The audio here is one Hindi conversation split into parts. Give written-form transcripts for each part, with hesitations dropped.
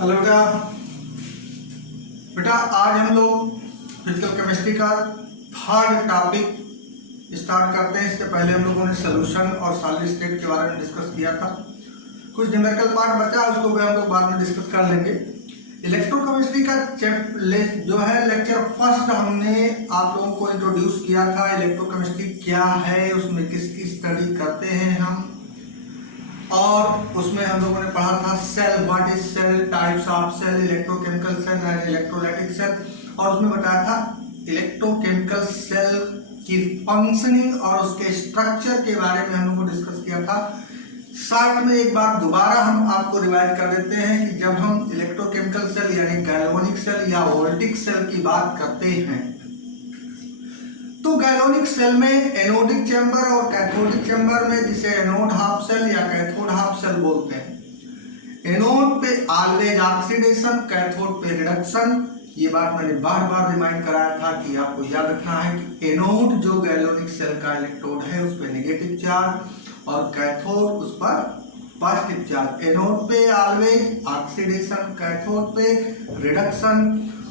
हेलो बेटा। बेटा आज हम लोग फिजिकल केमिस्ट्री का थर्ड टॉपिक स्टार्ट करते हैं। इससे पहले हम लोगों ने सोल्यूशन और सॉलिड स्टेट के बारे में डिस्कस किया था। कुछ न्यूमेरिकल पार्ट बचा, उसको भी हम लोग बाद में डिस्कस कर लेंगे। इलेक्ट्रोकेमिस्ट्री का जो है लेक्चर फर्स्ट हमने आप लोगों को इंट्रोड्यूस किया था। इलेक्ट्रोकेमिस्ट्री क्या है, उसमें किसकी स्टडी करते हैं हम, और उसमें हम लोगों ने पढ़ा था cell, what is cell, types of cell, electrochemical cell and electrolytic cell, और उसमें बताया था इलेक्ट्रोकेमिकल सेल की फंक्शनिंग और उसके स्ट्रक्चर के बारे में हम लोग को डिस्कस किया था। साथ में एक बार दोबारा हम आपको रिवाइज कर देते हैं कि जब हम इलेक्ट्रोकेमिकल सेल यानी गैल्वेनिक सेल या वोल्टिक सेल की बात करते हैं तो गैल्वेनिक सेल में एनोडिक चैम्बर और कैथोडिक चैम्बर में, जिसे एनोड हाफ सेल या कैथोड हाफ सेल बोलते हैं। एनोड पे ऑलवेज ऑक्सीडेशन, कैथोड पे रिडक्शन। ये बात मैंने बार बार रिमाइंड कराया था कि आपको याद रखना है कि एनोड जो गैल्वेनिक सेल का इलेक्ट्रोड है उस पर नेगेटिव चार्ज और कैथोड उस पर पॉजिटिव चार्ज। एनोड पे ऑलवेज ऑक्सीडेशन, कैथोड पे रिडक्शन।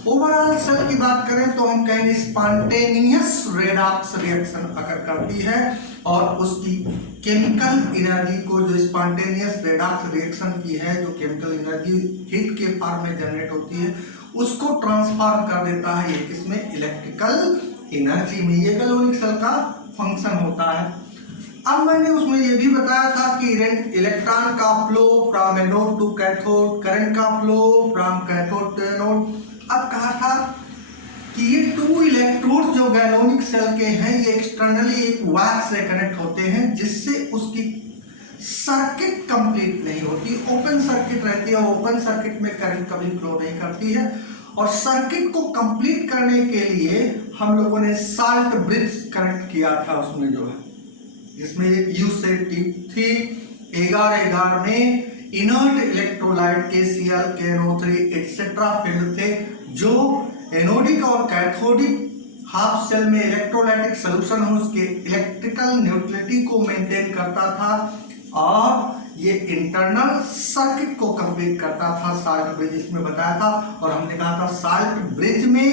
ओवरऑल सेल की बात करें तो हम कहेंगे स्पॉन्टेनियस रेडॉक्स रिएक्शन अकर करती है, और उसकी केमिकल एनर्जी को, जो स्पॉन्टेनियस रेडॉक्स रिएक्शन की है, जो केमिकल एनर्जी हीट के फॉर्म में जनरेट होती है, उसको ट्रांसफॉर्म कर देता है ये किसमें, इलेक्ट्रिकल एनर्जी में। ये गैल्वेनिक सेल का फंक्शन होता है। अब मैंने उसमें ये भी बताया था कि इलेक्ट्रॉन का flow from anode to cathode, current का flow from cathode to anode. अब कहा था कि ये टू इलेक्ट्रोड जो गैल्वेनिक सेल के हैं ये एक्सटर्नली एक वायर से कनेक्ट होते हैं, जिससे उसकी सर्किट कंप्लीट नहीं होती, ओपन सर्किट रहती है। ओपन सर्किट में करंट कभी फ्लो नहीं करती है, और सर्किट को कंप्लीट करने के लिए हम लोगों ने साल्ट ब्रिज कनेक्ट किया था उसमें, जो है जिसमें एक यू सेट टिप थी। एगार में inert electrolyte KCl, KNO3 etcetera field थे, जो एनोडिक और कैथोडिक हाफ सेल में इलेक्ट्रोलाइटिक सॉल्यूशन है उसके इलेक्ट्रिकल न्यूट्रलिटी को मेंटेन करता था, और ये इंटरनल सर्किट को कंप्लीट करता था। साल्ट ब्रिज इसमें बताया था, और हमने कहा था साल्ट ब्रिज में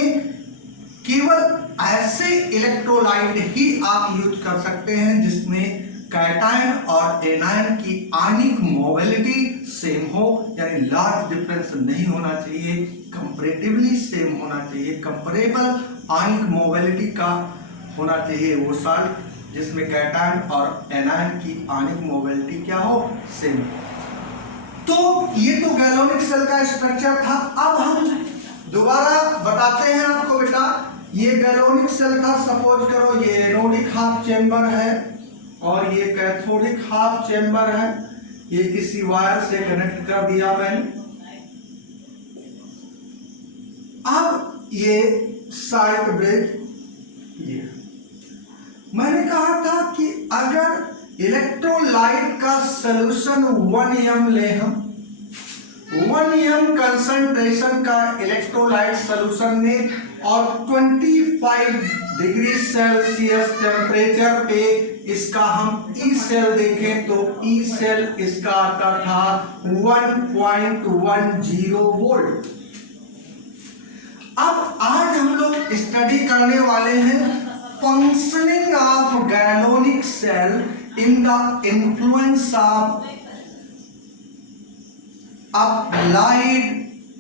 केवल ऐसे इलेक्ट्रोलाइट ही आप यूज कर सकते हैं जिसमें कैटायन और एनायन की आयनिक मोबिलिटी सेम हो, यानी लार्ज डिफरेंस नहीं होना चाहिए, कंपैरेटिवली सेम होना चाहिए। कंपैरेबल आयनिक मोबिलिटी का होना चाहिए वो साल्ट जिसमें कैटायन और एनायन की आयनिक मोबिलिटी क्या हो, सेम। तो ये तो गैल्वेनिक सेल का स्ट्रक्चर था। अब हम दोबारा बताते हैं आपको बेटा, ये गैल्वेनिक सेल का सपोज करो ये एनोडिक हाफ चेंबर है और ये कैथोडिक हाफ चेंबर है। ये किसी वायर से कनेक्ट कर दिया मैंने। अब ये साल्ट ब्रिज, ये मैंने कहा था कि अगर इलेक्ट्रोलाइट का सॉल्यूशन 1 m ले, हम 1 m कंसंट्रेशन का इलेक्ट्रोलाइट सॉल्यूशन में, और 25 डिग्री सेल्सियस टेम्परेचर पे इसका हम ई सेल देखें तो ई सेल इसका आता था 1.10 वोल्ट। अब आज हम लोग स्टडी करने वाले हैं functioning of galvanic cell in the influence of applied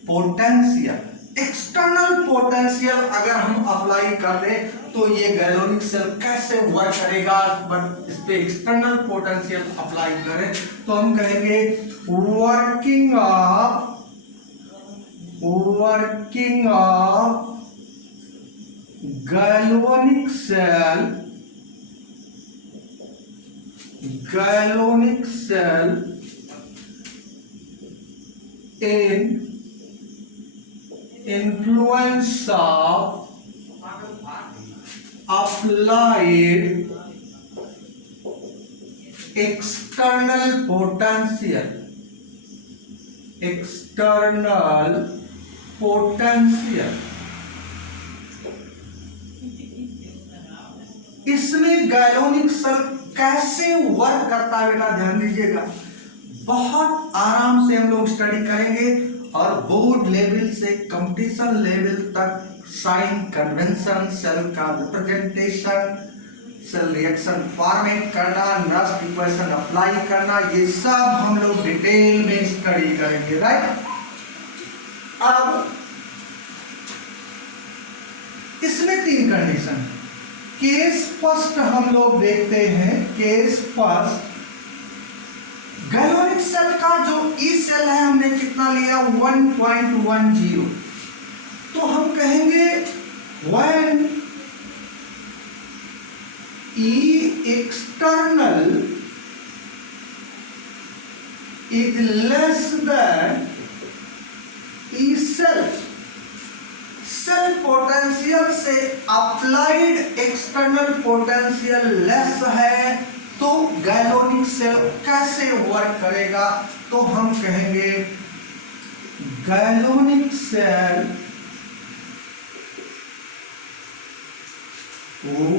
potential. External potential अगर हम अप्लाई कर दें तो ये गैल्वेनिक सेल कैसे वर्क करेगा, बट इस पे एक्सटर्नल पोटेंशियल अप्लाई करें तो हम कहेंगे working of galvanic cell in influence of applied external potential, इसमें गैल्वेनिक सेल कैसे वर्क करता है बेटा ध्यान दीजिएगा। बहुत आराम से हम लोग स्टडी करेंगे और बोर्ड लेवल से कंपटीशन लेवल तक साइन कन्वेंशन, सेल का रिप्रेजेंटेशन, सेल रिएक्शन फॉर्मेट करना, नस्ट इक्वेशन अप्लाई करना, ये सब हम लोग डिटेल में स्टडी करेंगे, राइट। अब इसमें 3 कंडीशन है। केस फर्स्ट हम लोग देखते हैं। केस फर्स्ट, गैलोनिक सेल का जो ई सेल है हमने कितना लिया, 1.10। तो हम कहेंगे when E external is less than E self, cell potential से अप्लाइड एक्सटर्नल पोटेंशियल लेस है, तो गैलोनिक सेल कैसे वर्क करेगा, तो हम कहेंगे galvanic cell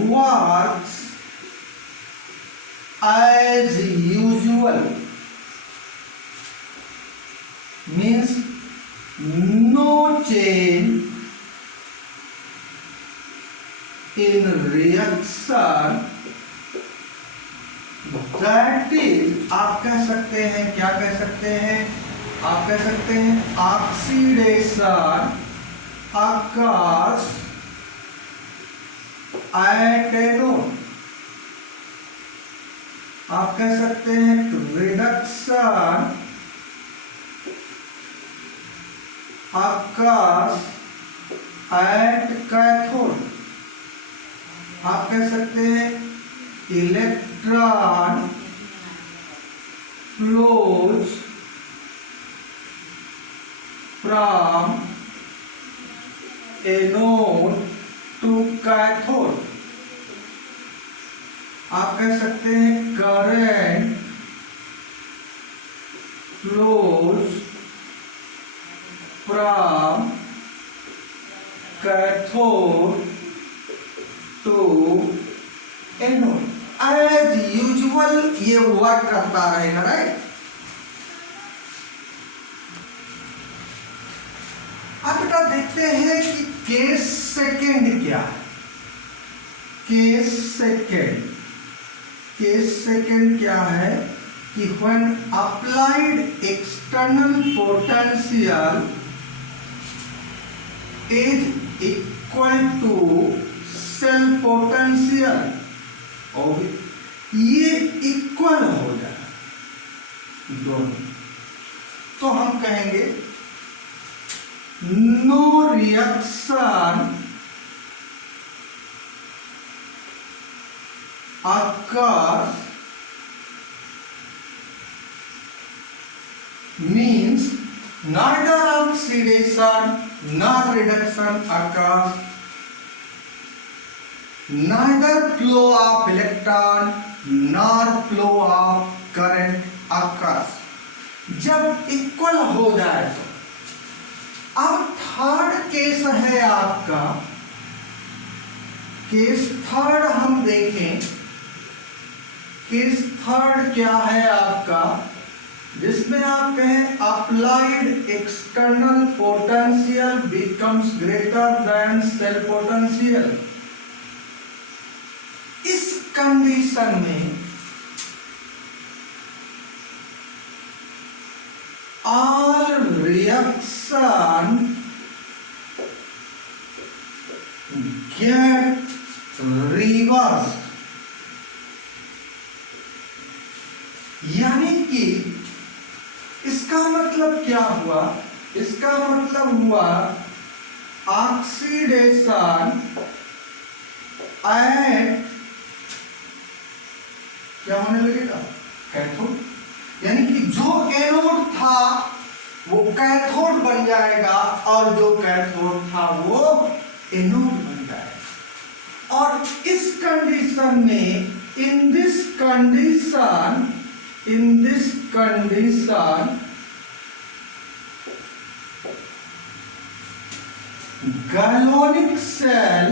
works as usual, means no change in reaction, that is, आप कह सकते हैं, क्या कह सकते हैं, आप कह सकते हैं ऑक्सीडेशन occurs at एनोड, आप कह सकते हैं रिडक्शन occurs at कैथोड, आप कह सकते हैं electron flows from anode to cathode, आप कह सकते हैं current flows from cathode to anode. As usual ये वर्क करता रहेगा, राइट। अब बेटा देखते हैं कि केस सेकेंड क्या है। केस सेकेंड क्या है कि when applied external potential is equal to cell potential, और ये इक्वल हो जाए दोनों, तो हम कहेंगे no reaction occurs, means neither oxidation nor reduction occurs, neither flow of electron nor flow of current occurs। जब इक्वल हो जाए तो अब थर्ड केस है आपका, केस थर्ड हम देखें। केस थर्ड क्या है आपका, जिसमें आप कहें applied external potential becomes greater than cell potential. इस कंडीशन में all reaction get reversed, यानी कि इसका मतलब क्या हुआ, इसका मतलब हुआ ऑक्सीडेशन एट क्या होने लगेगा, कैथोड, यानी कि जो एनोड था वो कैथोड बन जाएगा और जो कैथोड था वो एनोड बन जाएगा। और इस कंडीशन में, in this condition galvanic cell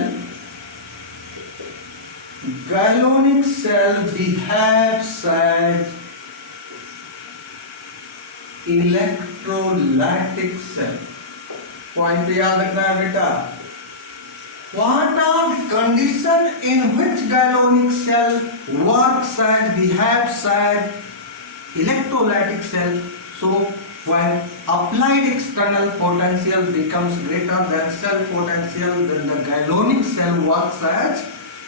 behaves as electrolytic cell. Point याद रखना है बेटा। What are the conditions in which galvanic cell works and behaves as electrolytic cell? So when applied external potential becomes greater than cell potential, then the galvanic cell works as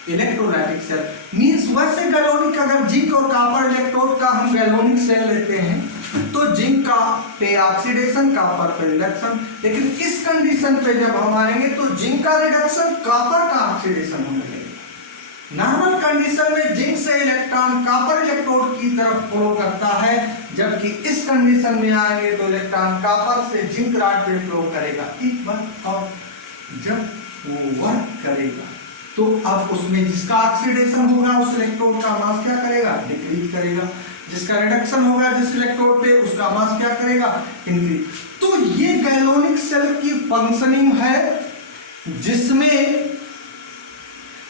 electrolytic cell. Means वैसे गैल्वेनिक, अगर जिंक और कॉपर इलेक्ट्रोड का हम गैल्वेनिक सेल लेते हैं तो जिंक का पे ऑक्सीडेशन, कॉपर पे रिडक्शन। लेकिन इस कंडीशन पे जब हम आएंगे तो जिंक का रिडक्शन, कॉपर का ऑक्सीडेशन होने लगेगा। नॉर्मल कंडीशन में जिंक से इलेक्ट्रॉन कॉपर इलेक्ट्रोड की तरफ फ्लो करता है, जबकि इस कंडीशन में आएंगे तो इलेक्ट्रॉन कॉपर से जिंक रॉड पे फ्लो करेगा। एक बार और जब वो वर्क करेगा तो अब उसमें जिसका ऑक्सीडेशन होगा उस इलेक्ट्रोड का मास क्या करेगा, डिक्रीज करेगा। जिसका रिडक्शन होगा जिस इलेक्ट्रोड पे, उसका मास क्या करेगा, इंक्रीज। तो ये गैल्वेनिक सेल की फंक्शनिंग है, जिसमें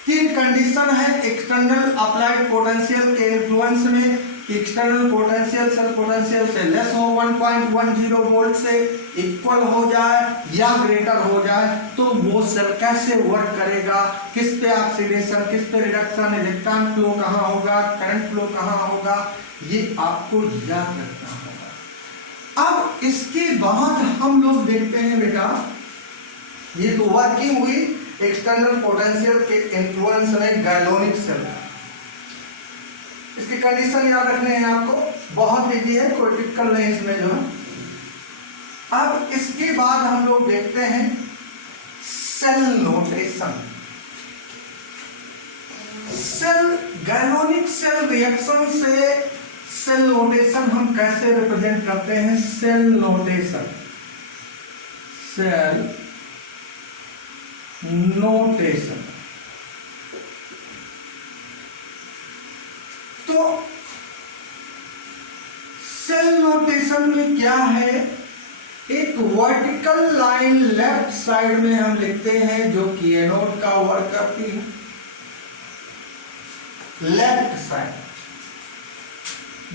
तीन कंडीशन है एक्सटर्नल अप्लाइड पोटेंशियल के इन्फ्लुएंस में। एक्सटर्नल पोटेंशियल सेल पोटेंशियल से लेस हो, 1.10 वोल्ट से इक्वल हो जाए या ग्रेटर हो जाए, तो वो सेल कैसे वर्क करेगा, किस पे ऑक्सीडेशन, किस पे रिडक्शन, इलेक्ट्रॉन फ्लो कहाँ होगा, करंट फ्लो कहाँ होगा, ये आपको याद रखना होगा। अब इसके बाद हम लोग देखते हैं बेटा, ये तो वर्किंग हुई एक्सटर्नल पोटेंशियल के इन्फ्लुएंस में गैल्वेनिक सेल। इसकी कंडीशन याद रखने हैं आपको, बहुत इजी है, कोई दिक्कत नहीं इसमें जो है। अब इसके बाद हम लोग देखते हैं cell notation. Cell galvanic cell reaction से सेल नोटेशन हम कैसे रिप्रेजेंट करते हैं। Cell notation, cell notation. तो सेल नोटेशन में क्या है, एक वर्टिकल लाइन लेफ्ट साइड में हम लिखते हैं जो कि एनोड का वर्क करती है, लेफ्ट साइड।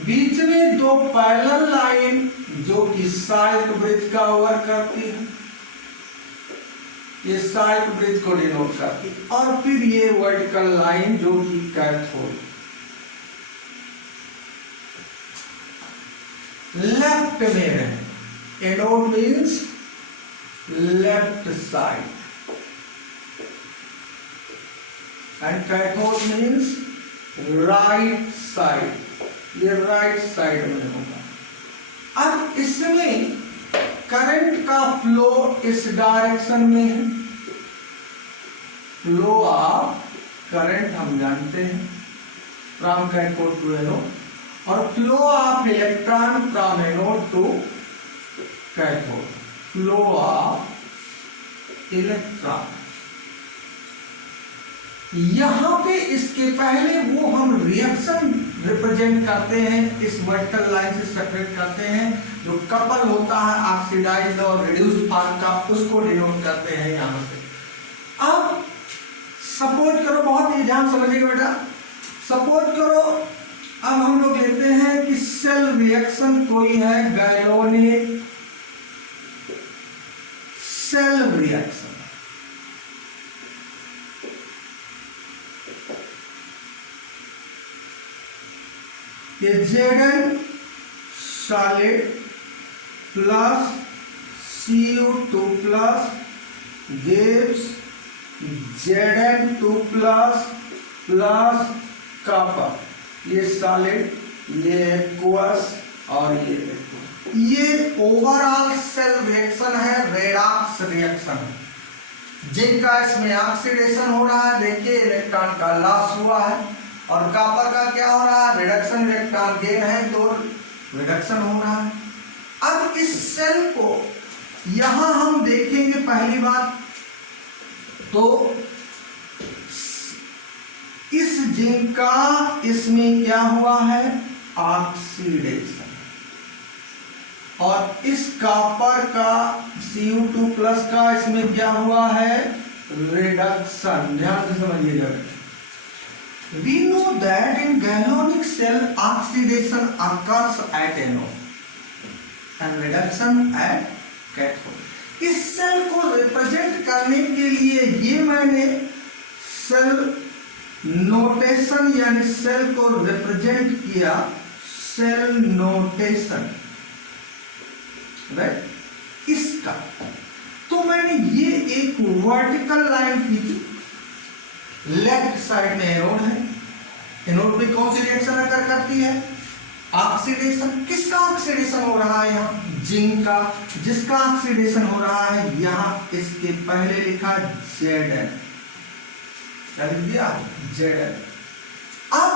बीच में दो पैरेलल लाइन जो कि साल्ट ब्रिज का वर्क करती है, ये साल्ट ब्रिज को डिनोट करती है। और फिर ये वर्टिकल लाइन जो कि कैथोड। लेफ्ट में है, anode means left side and cathode means right side, ये राइट साइड में होगा। अब इसमें करंट का फ्लो इस डायरेक्शन में है, फ्लो ऑफ करंट हम जानते हैं फ्रॉम कैथोड टू एनोड, और flow of electron from anode to cathode, flow of electron. यहां पे इसके पहले वो हम रिएक्शन रिप्रेजेंट करते हैं, इस वर्टिकल लाइन से सेपरेट करते हैं, जो कपल होता है ऑक्सीडाइज्ड और रिड्यूस्ड फॉर्म का, उसको डिनोट करते हैं यहां से। अब सपोज करो, बहुत ही ध्यान समझिएगा बेटा, सपोज करो अब हम लोग लेते हैं कि सेल रिएक्शन कोई है गैल्वेनिक सेल रिएक्शन। ये Zn solid plus Cu2 plus gives Zn2 plus copper, ये सॉलिड, ये एक्वस और ये ओवरऑल सेल रिएक्शन है, रेडॉक्स रिएक्शन। जिंक का इसमें ऑक्सीडेशन हो रहा है, देखिए इलेक्ट्रॉन का लॉस हुआ है, और कॉपर का क्या हो रहा है, रिडक्शन, इलेक्ट्रॉन गेन है तो रिडक्शन हो रहा है। अब इस सेल को यहां हम देखेंगे, पहली बात तो इस जिंक का इसमें क्या हुआ है, ऑक्सीडेशन, और इस कॉपर का Cu2 प्लस का इसमें क्या हुआ है, रिडक्शन। ध्यान से समझिएगा। We know that in galvanic cell oxidation occurs at anode and reduction at cathode. इस सेल को रिप्रेजेंट करने के लिए ये मैंने सेल नोटेशन यानी सेल को रिप्रेजेंट किया, सेल नोटेशन, राइट, इसका। तो मैंने ये एक वर्टिकल लाइन खींची, लेफ्ट साइड में एनोड है, एनोड में कौन सी रिएक्शन अकर करती है? ऑक्सीडेशन। किसका ऑक्सीडेशन हो रहा है यहाँ? जिंक का। जिसका ऑक्सीडेशन हो रहा है यहाँ इसके पहले लिखा Zn, क्या लिख दिया? Zn। अब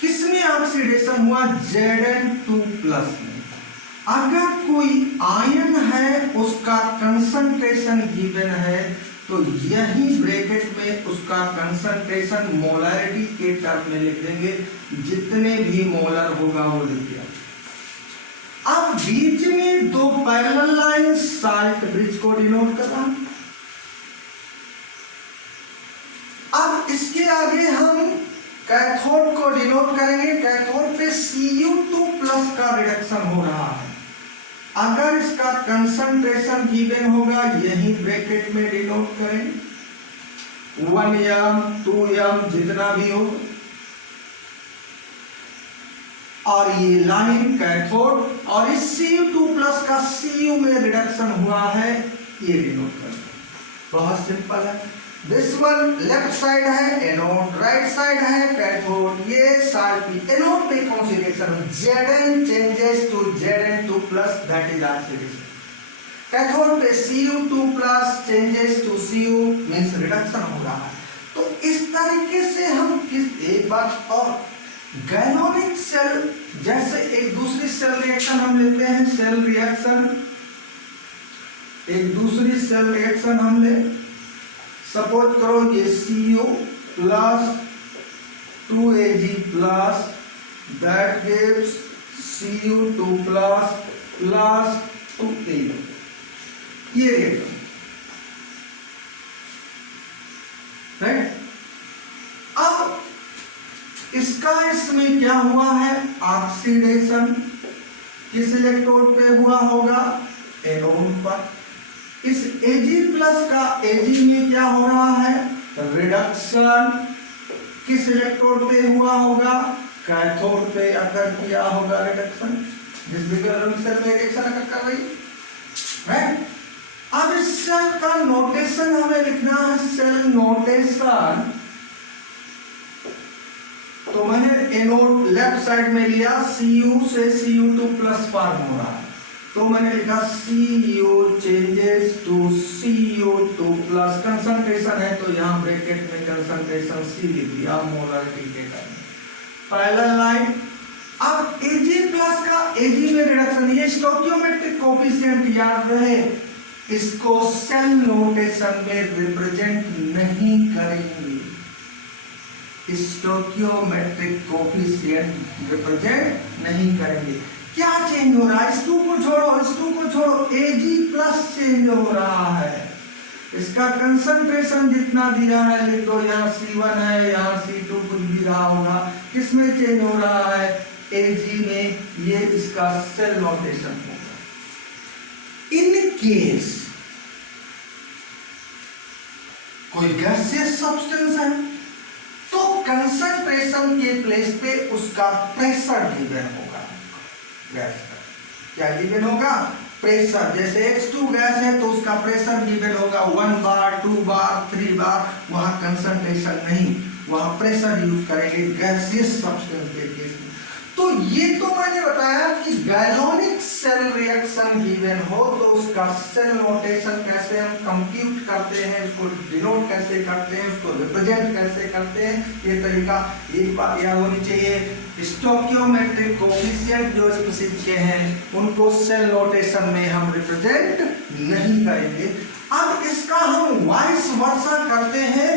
किसमें ऑक्सीडेशन हुआ? Zn2+ में। अगर कोई आयन है उसका कंसंट्रेशन गिवन है तो यही ब्रैकेट में उसका कंसंट्रेशन मोलरिटी के टर्म में लिख देंगे, जितने भी मोलर होगा वो लिख दिया। अब बीच में दो पैरेलल लाइन साल्ट ब्रिज को डिनोट कर रहा। अब इसके आगे हम कैथोड को डिनोट करेंगे। कैथोड पे Cu2+ का रिडक्शन हो रहा है। अगर इसका कंसंट्रेशन गिवन होगा यही ब्रैकेट में डिनोट करें, 1m 2m जितना भी हो, और ये लाइन कैथोड और इस Cu2+ का Cu में रिडक्शन हुआ है, ये डिनोट करें। बहुत सिंपल है। दिस वन लेफ्ट साइड है एनोड, राइट साइड है कैथोड। ये साल्ट एनोड पे कौन सी रिएक्शन है? Zn changes to Zn2+, that is oxidation. Cathode पे Cu2+ changes to Cu means reduction हो रहा है। तो इस तरीके से हम एक बात और, गैलोनिक सेल जैसे एक दूसरी सेल रिएक्शन हम लेते हैं, सेल रिएक्शन, एक दूसरी सेल रिएक्शन हम ले, सपोज करो ये Cu+ 2Ag+ that gives Cu2+ plus 2Ag, ये रिएक्शन, राइट। अब इसका इसमें क्या हुआ है? ऑक्सीडेशन किस इलेक्ट्रोड पे हुआ होगा? एनोड पर। इस Ag+ का Ag में क्या हो रहा है? रिडक्शन किस इलेक्ट्रोड पे हुआ होगा? कैथोड पे अकर किया होगा रिडक्शन, जिस सेल में रिएक्शन अकर कर रही है। अब इस सेल का नोटेशन हमें लिखना है, सेल नोटेशन। तो मैंने एनोड लेफ्ट साइड में लिया, Cu से Cu2+ फॉर्म हो रहा है, तो मैंने लिखा Cu changes to Cu2+, concentration है तो यहां ब्रैकेट में कंसंट्रेशन C लिख दिया, मोलरिटी के टर्म में। Parallel line. अब Ag+ का Ag में रिडक्शन, ये स्टोइकियोमेट्रिक कोएफिशिएंट याद रहे, इसको सेल नोटेशन में रिप्रेजेंट नहीं करेंगे। स्टोइकियोमेट्रिक कोएफिशिएंट रिप्रेजेंट नहीं करेंगे। क्या चेंज हो रहा है? इस 2 को छोड़ो, इस 2 को छोड़ो, Ag+ चेंज हो रहा है। इसका कंसंट्रेशन जितना दिया है लिख दो, यहाँ C1 है, यहाँ C2 कुछ भी रहा होगा, किसमें चेंज हो रहा है? Ag में। ये इसका सेल नोटेशन होगा। इन केस कोई गैसियस सब्सटेंस है तो कंसंट्रेशन के प्लेस पे उसका प्रेशर गिवन होगा। गैस का क्या गिवन होगा? प्रेशर। जैसे H2 गैस है तो उसका प्रेशर गिवन होगा 1 बार, 2 बार, 3 बार, वहां कंसंट्रेशन नहीं, वहां प्रेशर यूज करेंगे गैसियस सब्सटेंस के केस में। तो ये तो मैंने बताया कि गैलोनिक सेल रिएक्शन गिवन हो तो उसका सेल नोटेशन कैसे हम कंप्यूट करते हैं, उसको डिनोट कैसे करते हैं, उसको रिप्रेजेंट कैसे करते हैं, ये तरीका एक बात याद होनी चाहिए। स्टोइकियोमेट्रिक कोएफिशिएंट जो स्पेसिफिक के हैं उनको सेल नोटेशन में हम रिप्रेजेंट नहीं करेंगे। अब इसका हम वाइस वर्सा करते हैं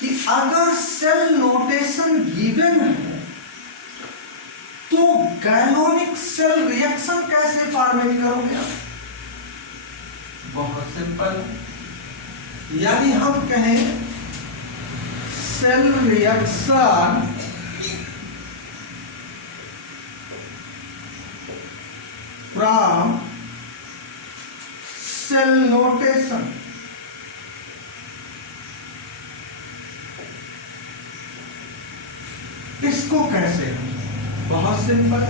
कि अगर सेल नोटेशन गिवन है तो गैलोनिक सेल रिएक्शन कैसे फॉर्मेट करोगे आप? बहुत सिंपल, यानी हम कहें cell reaction from cell notation. इसको कैसे, बहुत सिंपल,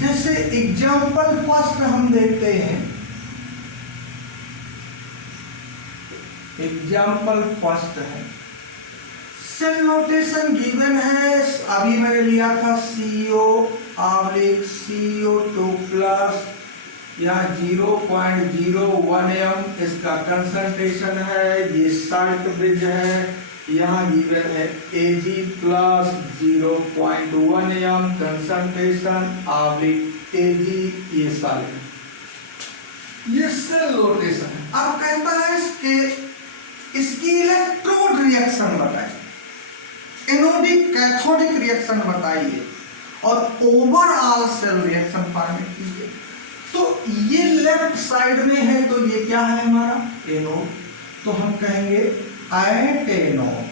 जैसे एग्जाम्पल फर्स्ट हम देखते हैं, एग्जाम्पल फर्स्ट है, सेल नोटेशन गिवन है, अभी मैंने लिया था CO/CO2 प्लस या 0.01 m इसका कंसंट्रेशन है, ये साल्ट ब्रिज है, यहाँ गिवन है Ag plus 0.1 m concentration Ag, ये साल्ट, ये सेल नोटेशन है। अब कहता है इसकी इलेक्ट्रोड रिएक्शन बताइए, एनोडिक कैथोडिक रिएक्शन बताइए और ओवरऑल सेल रिएक्शन फॉर्मेट कीजिए। तो ये लेफ्ट साइड में है, तो ये क्या है हमारा एनोड, तो हम कहेंगे एट एनोड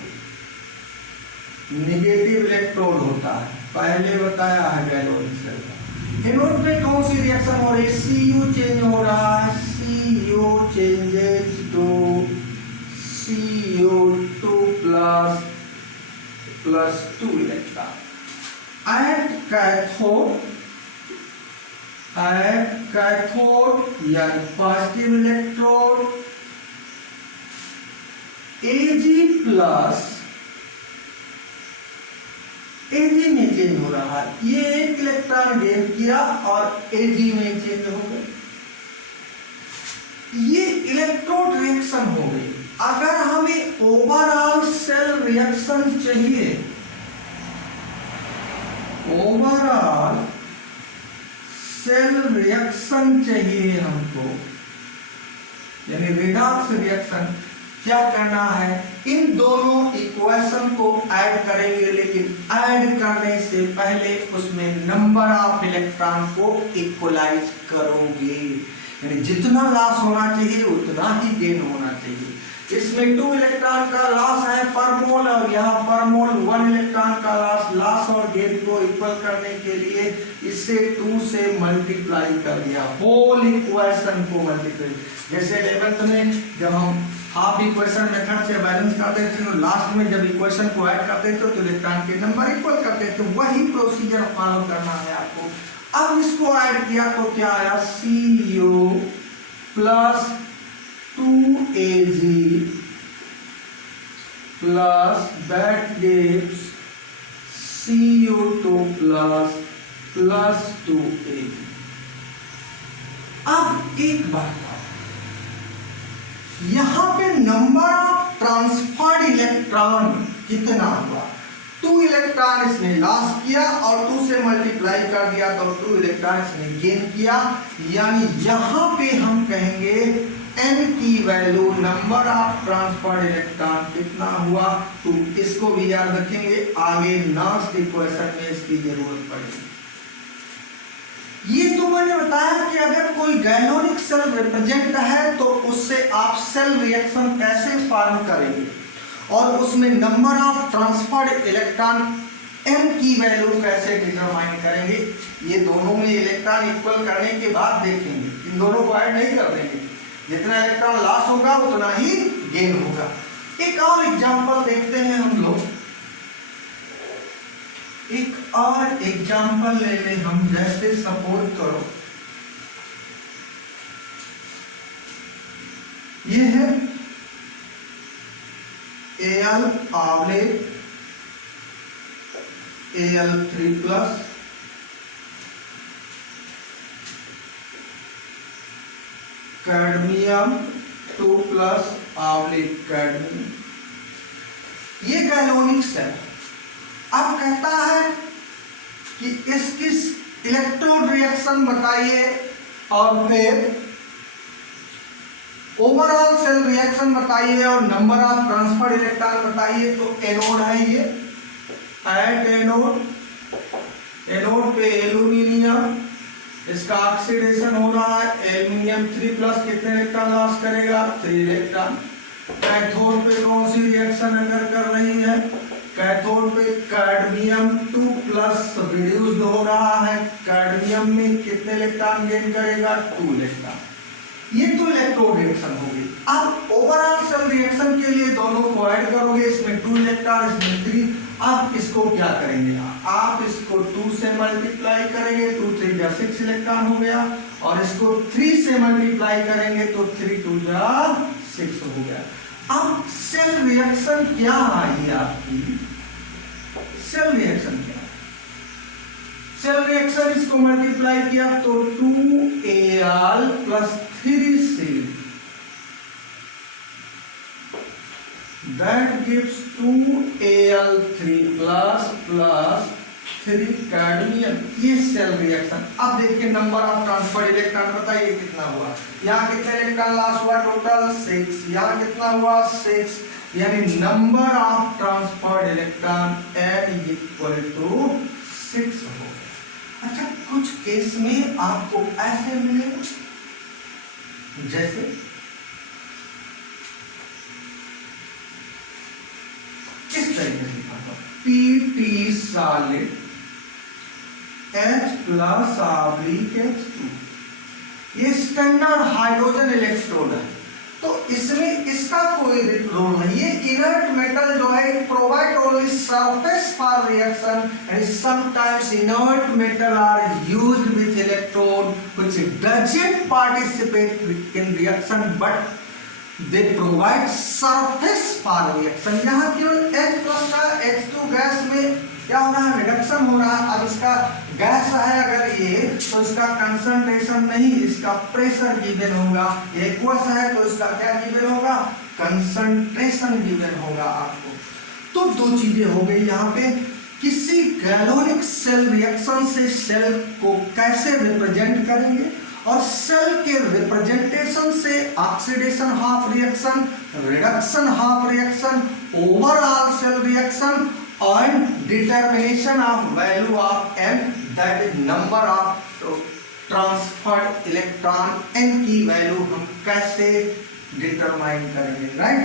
नेगेटिव इलेक्ट्रोड होता है, पहले बताया है गैलोनिक सेल का। एनोड में कौन सी रिएक्शन हो रही है, Cu चेंज हो रहा है, Cu changes to CO2 plus 2 electron. At cathode यानी positive electrode Ag plus, Ag में चेंज हो रहा है, ये एक इलेक्ट्रॉन गेन किया और Ag में चेंज हो गई, ये इलेक्ट्रोड रिएक्शन हो गई। अगर हमें ओवरऑल सेल रिएक्शन चाहिए, ओवरऑल सेल रिएक्शन चाहिए हमको, यानी रिडॉक्स रिएक्शन, क्या करना है, इन दोनों इक्वेशन को ऐड करेंगे, लेकिन ऐड करने से पहले उसमें नंबर ऑफ इलेक्ट्रॉन को इक्वलाइज करोगे, यानी जितना लॉस होना चाहिए उतना ही गेन होना चाहिए। इसमें 2 इलेक्ट्रॉन का लॉस है पर मोल, और यहाँ पर मोल 1 इलेक्ट्रॉन का लॉस और गेन को इक्वल करने के लिए इसे 2 से मल्टीप्लाई कर दिया, होल इक्वेशन को मल्टीप्लाई। जैसे 11th में जब हम हाफ इक्वेशन मेथड से बैलेंस करते थे, तो लास्ट में जब इक्वेशन को ऐड करते थे तो इलेक्ट्रॉन के नंबर इक्वल करते थे, वही प्रोसीजर फॉलो करना है आपको। अब इसको ऐड किया तो क्या आया, CO plus 2Ag plus that gives CO2 plus 2Ag। अब एक बात, यहां पे नंबर ऑफ ट्रांसफर्ड इलेक्ट्रॉन कितना हुआ, 2 इलेक्ट्रॉन इसने लॉस किया और 2 से मल्टीप्लाई कर दिया तो 2 इलेक्ट्रॉन इसने गेन किया, यानी यहां पे हम कहेंगे n की value, number of transferred electron कितना हुआ, तो इसको भी याद रखेंगे, आगे नेक्स्ट इक्वेशन में इसकी जरूरत पड़ेगी। ये तो मैंने बताया कि अगर कोई गैलोनिक सेल रिप्रेजेंट है तो उससे आप सेल रिएक्शन कैसे फॉर्म करेंगे और उसमें number of transferred electron m की वैल्यू कैसे डिटरमाइन करेंगे, ये दोनों में इलेक्ट्रॉन इक्वल करने के बाद देखेंगे, इन दोनों को ऐड नहीं कर देंगे, जितना इलेक्ट्रॉन लॉस होगा उतना ही गेन होगा। एक और एग्जांपल देखते हैं हम लोग, एक और एग्जांपल ले लें हम, जैसे सपोज करो ये है Al आवले Al3 प्लस कैडमियम 2 प्लस आवले कैडमियम, ये गैलोनिक सेल। अब कहता है कि इसकी इलेक्ट्रोड रिएक्शन बताइए और फिर ओवरऑल सेल रिएक्शन बताइए और नंबर ऑफ ट्रांसफर्ड इलेक्ट्रॉन बताइए। तो एनोड है ये, एट एनोड पे एल्यूमिनियम, इसका ऑक्सीडेशन हो रहा है, एल्यूमिनियम 3 प्लस कितने इलेक्ट्रॉन लॉस करेगा, 3 इलेक्ट्रॉन। कैथोड पे कौन सी रिएक्शन अगर कर रही है, कैथोड पे कैडमियम 2 प्लस रिड्यूस्ड हो रहा है, कैडमियम में कितने इलेक्ट्रॉन गेन करेगा, 2 इलेक्ट्रॉन। ये तो इलेक्ट्रोड रिएक्शन होगी। अब ओवरऑल सेल रिएक्शन के लिए दोनों को ऐड करोगे, इसमें 2 इलेक्ट्रॉन इसमें 3। अब इसको क्या करेंगे आप इसको 2 से मल्टीप्लाई करेंगे, 2 3 जा 6 इलेक्ट्रॉन हो गया, और इसको 3 से मल्टीप्लाई करेंगे तो 3 2 जा 6 हो गया। अब सेल रिएक्शन क्या आई आपकी, सेल रिएक्शन क्या, सेल रिएक्शन इसको मल्टीप्लाई किया तो 2Al + 3C that gives 2Al3 + 3 cadmium. ये सेल रिएक्शन। अब देखिए नंबर ऑफ ट्रांसफर्ड इलेक्ट्रॉन बताइए कितना हुआ, यहाँ कितने इलेक्ट्रॉन लॉस हुआ, टोटल 6, यहाँ कितना हुआ 6, यानी number of transferred electron N = 6 हो। अच्छा, कुछ केस में आपको ऐसे मिलेगा, जैसे इस तरीके से लिखा था PT सॉलिड H + H2, ये स्टैंडर्ड हाइड्रोजन इलेक्ट्रोड है, तो इसमें इसका कोई रोल नहीं है। इनर्ट मेटल जो है provide only surface for reaction and sometimes inert metal are used with electrode which doesn't participate in reaction but they provide surface for reaction. यहाँ केवल H+ का H2 गैस में क्या हो रहा है, रिडक्शन हो रहा है। अब इसका गैस है अगर ये, तो इसका कंसंट्रेशन नहीं, इसका प्रेशर गिवन होगा। एक्वस है तो इसका क्या गिवन होगा, कंसंट्रेशन गिवन होगा आपको। तो दो चीजें हो गई यहाँ पे, किसी गैलोनिक सेल रिएक्शन से सेल को कैसे रिप्रेजेंट करेंगे, और सेल के रिप्रेजेंटेशन से oxidation half reaction, reduction half reaction, overall cell reaction and determination of value of N, that is number of transferred electron N की वैल्यू हम कैसे डिटरमाइन करेंगे, राइट।